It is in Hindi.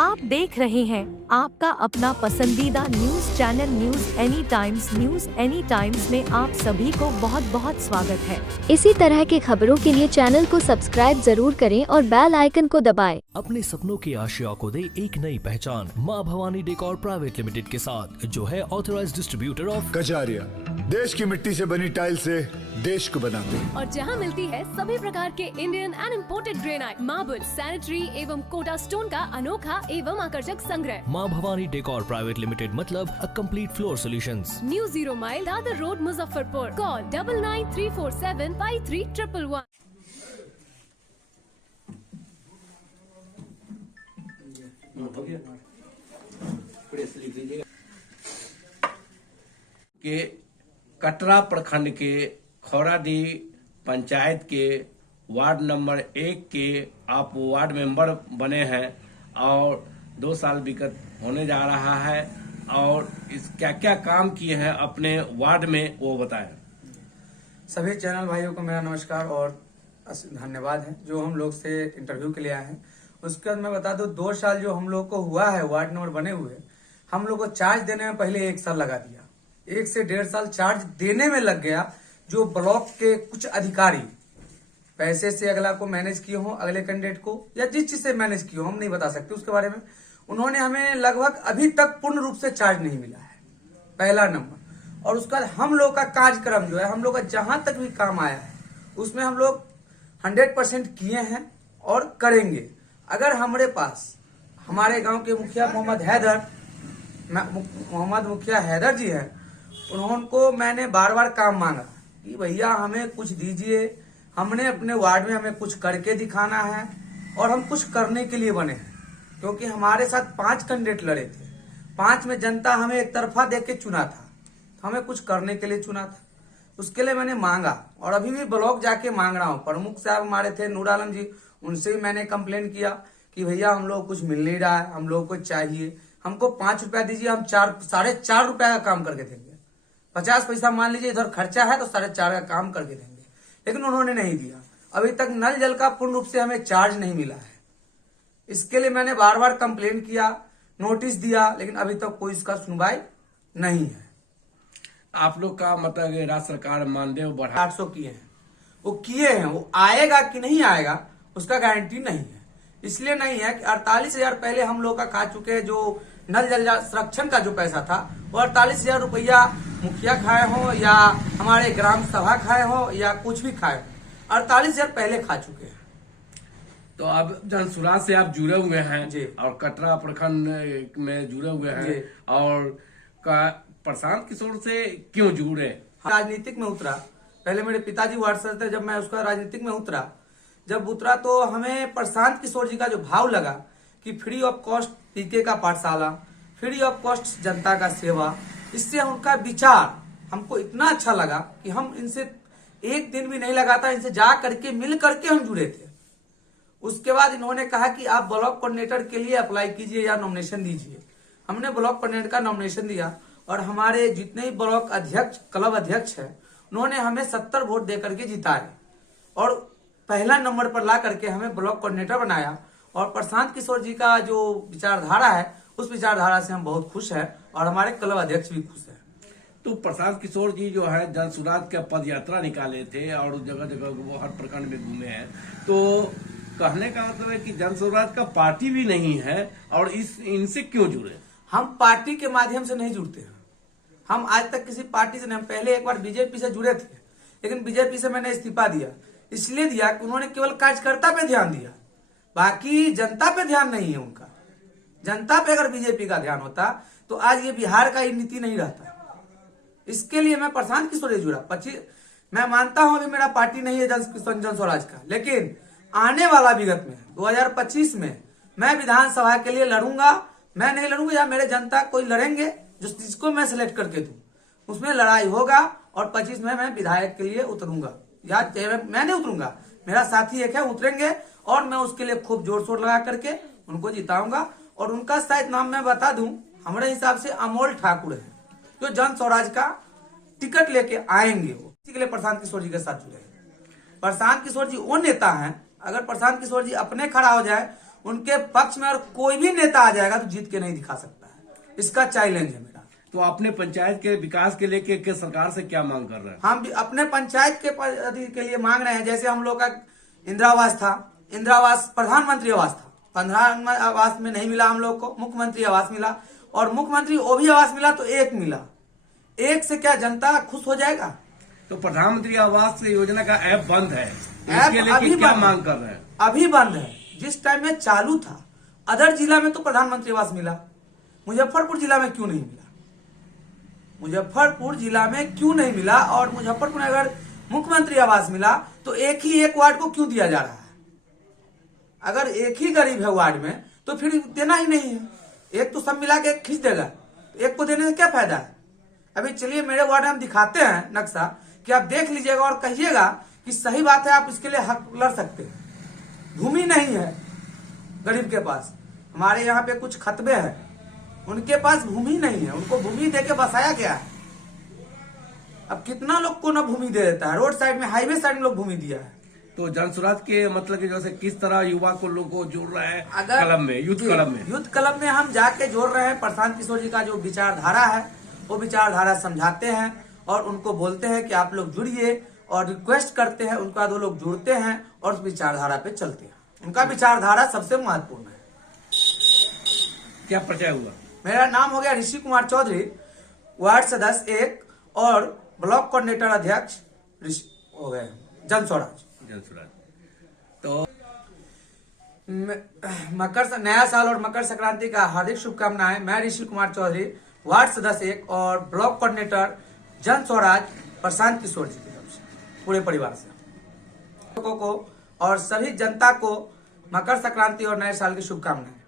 आप देख रहे हैं आपका अपना पसंदीदा news channel news any times में आप सभी को बहुत बहुत स्वागत है। इसी तरह के खबरों के लिए चैनल को सब्सक्राइब जरूर करें और बेल आइकन को दबाएं। अपने सपनों की आशिया को दे एक नई पहचान माँ भवानी डेकोर प्राइवेट लिमिटेड के साथ, जो है ऑथराइज्ड डिस्ट्रीब्यूटर ऑफ कजारिया। देश की मिट्टी से बनी टाइल से देश को बनाते हैं। और जहां मिलती है सभी प्रकार के Indian and imported granite, marble, sanitary एवं कोटा स्टोन का अनोखा एवं आकर्षक संग्रह। माँ भवानी डेकोर प्राइवेट लिमिटेड मतलब a complete floor solutions. New 0 mile Dadar road, Muzaffarpur. Call 9934753111। के कटरा प्रखंड के खौराडी पंचायत के वार्ड नंबर 1 के आप वार्ड मेंबर बने हैं और 2 साल विगत होने जा रहा है, और इस क्या क्या काम किए हैं अपने वार्ड में वो बताएं। सभी चैनल भाइयों को मेरा नमस्कार और धन्यवाद है जो हम लोग से इंटरव्यू के लिए आए हैं। उसके बाद मैं बता दूं 2 साल जो हम लोग को हुआ है वार्ड नंबर बने हुए, हम लोग को चार्ज देने में पहले 1 साल लगा दिया। 1 से 1.5 साल चार्ज देने में लग गया। जो ब्लॉक के कुछ अधिकारी पैसे से अगला को मैनेज किए हो, अगले कैंडिडेट को या जिस चीज से मैनेज किए हो हम नहीं बता सकते उसके बारे में, उन्होंने हमें लगभग अभी तक पूर्ण रूप से चार्ज नहीं मिला है, पहला नंबर। और उसका हम लोग का कार्यक्रम जो है, हम लोग का जहां तक भी काम आया है उसमें हम लोग 100% किए हैं और करेंगे। अगर हमारे पास हमारे गांव के मुखिया मोहम्मद मुखिया हैदर जी हैं, उनको मैंने बार बार काम मांगा कि भैया हमें कुछ दीजिए, हमने अपने वार्ड में हमें कुछ करके दिखाना है और हम कुछ करने के लिए बने हैं। क्योंकि हमारे साथ 5 कैंडिडेट लड़े थे, 5 में जनता हमें एक तरफा देख के चुना था, तो हमें कुछ करने के लिए चुना था। उसके लिए मैंने मांगा और अभी भी ब्लॉक जाके मांग रहा हूँ। प्रमुख साहब हमारे थे नूर आलम जी, उनसे भी मैंने कंप्लेन किया कि भैया हम लोग कुछ मिल नहीं रहा है, हम लोग को चाहिए, हमको 5 रुपया दीजिए, हम 4.5 रुपया का काम करके देंगे। 50 पैसा मान लीजिए इधर खर्चा है तो 4.5 का काम करके देंगे, लेकिन उन्होंने नहीं दिया। अभी तक नल जल का पूर्ण रूप से हमें चार्ज नहीं मिला है। इसके लिए मैंने बार बार कंप्लेन किया, नोटिस दिया, लेकिन अभी तक कोई इसका सुनवाई नहीं है। आप लोग का मतलब राज्य सरकार मानदेय बढ़ा 800 किए हैं, वो किए हैं, वो आएगा कि नहीं आएगा उसका गारंटी नहीं है। इसलिए नहीं है कि 48,000 पहले हम लोग का खा चुके हैं। जो नल जल संरक्षण का जो पैसा था वो 48,000 रुपया मुखिया खाए हो या हमारे ग्राम सभा खाए हो या कुछ भी खाए हो, 48,000 पहले खा चुके हैं। तो अब जनसुराज से आप जुड़े हुए हैं जी। और कटरा प्रखंड में जुड़े हुए हैं जी। और प्रशांत किशोर से क्यों जुड़े? राजनीतिक में उतरा, पहले मेरे पिताजी वार्ड सदस्य थे, जब मैं उसका राजनीतिक में जब उतरा तो हमें प्रशांत किशोर जी का जो भाव लगा कि फ्री ऑफ कॉस्ट पीके का पाठशाला, फ्री ऑफ कॉस्ट जनता का सेवा, इससे उनका विचार हमको इतना अच्छा लगा कि हम इनसे एक दिन भी नहीं लगा था, इनसे जा करके मिल करके हम जुड़े थे। उसके बाद इन्होंने कहा कि आप ब्लॉक कोऑर्डिनेटर के लिए अप्लाई कीजिए या नॉमिनेशन दीजिए। हमने ब्लॉक कोऑर्डिनेटर का नॉमिनेशन दिया और हमारे जितने भी ब्लॉक अध्यक्ष, क्लब अध्यक्ष है, उन्होंने हमें 70 वोट दे करके जिताए और पहला नंबर पर ला करके हमें ब्लॉक कोऑर्डिनेटर बनाया। और प्रशांत किशोर जी का जो विचारधारा है, उस विचारधारा से हम बहुत खुश हैं और हमारे क्लब अध्यक्ष भी खुश हैं। तो प्रशांत किशोर जी जो है जनसुराज का पद यात्रा निकाले थे और जगह जगह वो हर प्रखंड में घूमे हैं। तो कहने का मतलब है कि जनसुराज का पार्टी भी नहीं है और इनसे क्यों जुड़े? हम पार्टी के माध्यम से नहीं जुड़ते हैं। हम आज तक किसी पार्टी से नहीं, हम पहले एक बार बीजेपी से जुड़े थे, लेकिन बीजेपी से मैंने इस्तीफा दिया। इसलिए दिया कि उन्होंने केवल कार्यकर्ता पे ध्यान दिया, बाकी जनता पे ध्यान नहीं है उनका। जनता पे अगर बीजेपी का ध्यान होता तो आज ये बिहार का नीति नहीं रहता। इसके लिए मैं प्रशांत किशोर से जुड़ा। मैं मानता हूं अभी मेरा पार्टी नहीं है जन स्वराज का, लेकिन आने वाला विगत में 2025 में मैं विधानसभा के लिए लड़ूंगा। मैं नहीं लड़ूंगा या मेरे जनता कोई लड़ेंगे, जिसको मैं सिलेक्ट करके दूं उसमें लड़ाई होगा और 25 में मैं विधायक के लिए उतरूंगा। या मैं नहीं उतरूंगा, मेरा साथी एक है, उतरेंगे और मैं उसके लिए खूब जोर शोर लगा करके उनको जिताऊंगा। और उनका शायद नाम मैं बता दूं, हमारे हिसाब से अमोल ठाकुर है, जो जन स्वराज का टिकट लेके आएंगे। वो इसी के लिए प्रशांत किशोर जी के साथ जुड़े। प्रशांत किशोर जी वो नेता हैं, अगर प्रशांत किशोर जी अपने खड़ा हो जाए उनके पक्ष में और कोई भी नेता आ जाएगा तो जीत के नहीं दिखा सकता है। इसका चैलेंज है मेरा। तो अपने पंचायत के विकास के लेके के सरकार से क्या मांग कर रहे हैं? हम भी अपने पंचायत के लिए मांग रहे हैं, जैसे हम लोग का इंदिरा आवास था, इंदिरा आवास प्रधानमंत्री आवास था, प्रधानमंत्री आवास में नहीं मिला हम लोग को, मुख्यमंत्री आवास मिला, और मुख्यमंत्री वो भी आवास मिला तो एक मिला। एक से क्या जनता खुश हो जाएगा? तो प्रधानमंत्री आवास योजना का ऐप बंद है, ऐप इसके अभी लेके क्या बंद मांग कर रहे हैं? अभी बंद है। जिस टाइम में चालू था अदर जिला में तो प्रधानमंत्री आवास मिला, मुजफ्फरपुर जिला में क्यों नहीं मिला? मुजफ्फरपुर जिला में क्यों नहीं मिला? और मुजफ्फरपुर में अगर मुख्यमंत्री आवास मिला तो एक ही एक वार्ड को क्यों दिया जा रहा है? अगर एक ही गरीब है वार्ड में तो फिर देना ही नहीं है। एक तो सब मिला के एक खींच देगा, एक को देने से क्या फायदा है? अभी चलिए मेरे वार्ड में हम दिखाते हैं नक्शा कि आप देख लीजिएगा और कहिएगा कि सही बात है, आप इसके लिए हक लड़ सकते हैं। भूमि नहीं है गरीब के पास, हमारे यहाँ पे कुछ खतबे हैं, उनके पास भूमि नहीं है, उनको भूमि देके बसाया गया है। अब कितना लोग को ना भूमि दे देता है, रोड साइड में, हाईवे साइड में लोग भूमि दिया है। तो जन स्वराज के मतलब कि जैसे किस तरह युवा को लोग को जोड़ रहे हैं अगर क्लब में, यूथ क्लब में? यूथ क्लब में हम जाके जोड़ रहे हैं। प्रशांत किशोर जी का जो विचारधारा है वो विचारधारा समझाते हैं और उनको बोलते हैं कि आप लोग जुड़िए, और रिक्वेस्ट करते हैं, उनका दो लोग जुड़ते हैं और उस विचारधारा पे चलते हैं। उनका विचारधारा सबसे महत्वपूर्ण है। क्या परिचय हुआ? मेरा नाम हो गया ऋषि कुमार चौधरी, वार्ड सदस्य 1 और ब्लॉक कोऑर्डिनेटर अध्यक्ष हो गए जन स्वराज। तो नया साल और मकर संक्रांति का हार्दिक शुभकामनाएं। मैं ऋषि कुमार चौधरी, वार्ड सदस्य 1 और ब्लॉक कोऑर्डिनेटर जन स्वराज प्रशांत किशोर जी की तरफ से, पूरे परिवार से को और सभी जनता को मकर संक्रांति और नए साल की शुभकामनाएं।